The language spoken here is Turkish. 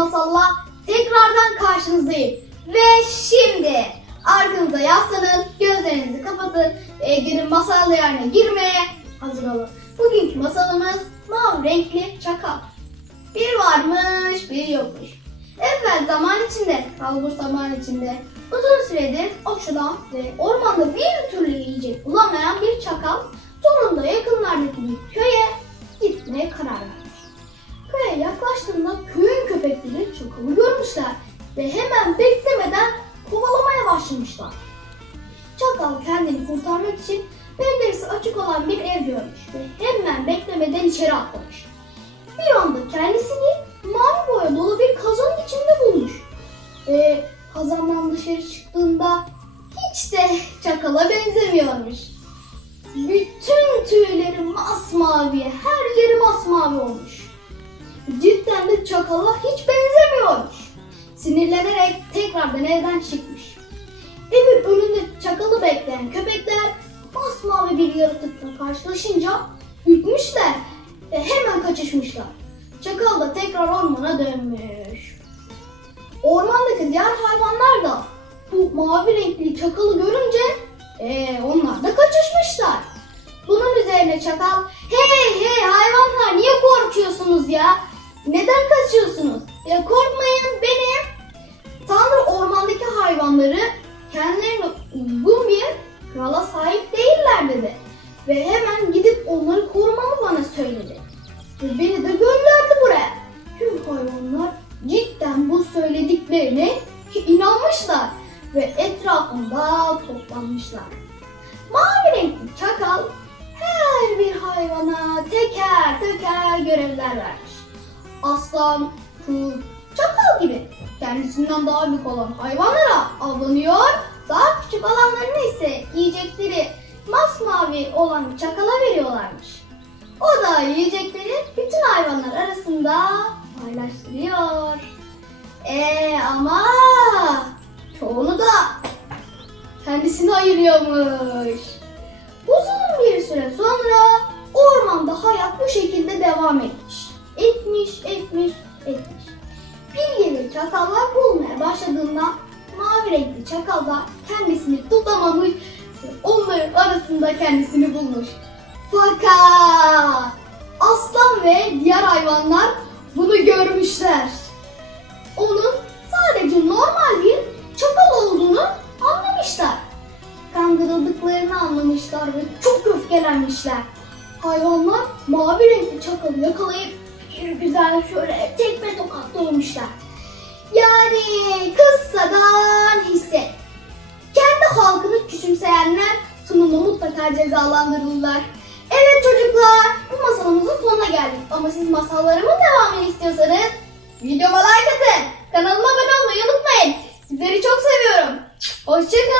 masalla tekrardan karşınızdayım. Ve şimdi arkanıza yaslanın, gözlerinizi kapatın ve günün masal yerine girmeye hazır olun. Bugünkü masalımız mavi renkli çakal. Bir varmış, bir yokmuş. Evvel zaman içinde, kalbur zaman içinde uzun süredir okşulan ve ormanda bir türlü yiyecek bulamayan bir çakal sonunda yakınlardaki bir köye gitmeye karar vermiş. Yaklaştığında köyün köpekleri çakalı görmüşler ve hemen beklemeden kovalamaya başlamışlar. Çakal kendini kurtarmak için penceresi açık olan bir ev görmüş ve hemen beklemeden içeri atlamış. Bir anda kendisini mavi boya dolu bir kazanın içinde bulmuş. Ve kazandan dışarı çıktığında hiç de çakala benzemiyormuş. Bütün tüyleri masmavi, her yeri masmavi olmuş. Cidden de çakala hiç benzemiyormuş. Sinirlenerek tekrardan evden çıkmış. Evin önünde çakalı bekleyen köpekler masmavi bir yaratıkla karşılaşınca ürkmüşler ve hemen kaçışmışlar. Çakal da tekrar ormana dönmüş. Ormandaki diğer hayvanlar da bu mavi renkli çakalı görünce ee, onlar da kaçışmışlar. Bunun üzerine çakal hey hey hayvanlar niye korkuyorsunuz ya? Neden kaçıyorsunuz? Ya korkmayın benim Tanrı ormandaki hayvanları kendilerine uygun bir krala sahip değiller dedi. Ve hemen gidip onları korumamı bana söyledi. Ve beni de gönderdi buraya. Tüm hayvanlar cidden bu söylediklerine inanmışlar ve etrafında toplanmışlar. Mavi renkli çakal Aslan, kurt, çakal gibi kendisinden daha büyük olan hayvanlara avlanıyor, daha küçük olanlarını ise yiyecekleri masmavi olan çakala veriyorlarmış. O da yiyecekleri bütün hayvanlar arasında paylaştırıyor. Ee ama çoğunu da kendisine ayırıyormuş. Uzun bir süre sonra ormanda hayat bu şekilde devam etmiş. Bulmaya başladığında mavi renkli çakal da kendisini tutamamış onların arasında kendisini bulmuş. Fakat aslan ve diğer hayvanlar bunu görmüşler. Onun sadece normal bir çakal olduğunu anlamışlar. Kandırıldıklarını anlamışlar ve çok öfkelenmişler. Hayvanlar mavi renkli çakalı yakalayıp bir güzel şöyle tekme tokat doğmuşlar. Yani kıssadan hisse. Kendi halkını küçümseyenler sonunda mutlaka cezalandırılırlar. Evet çocuklar, bu masalımızın sonuna geldik. Ama siz masallarımın devamını istiyorsanız videoma like atın. Kanalıma abone olmayı unutmayın. Sizleri çok seviyorum. Hoşçakalın.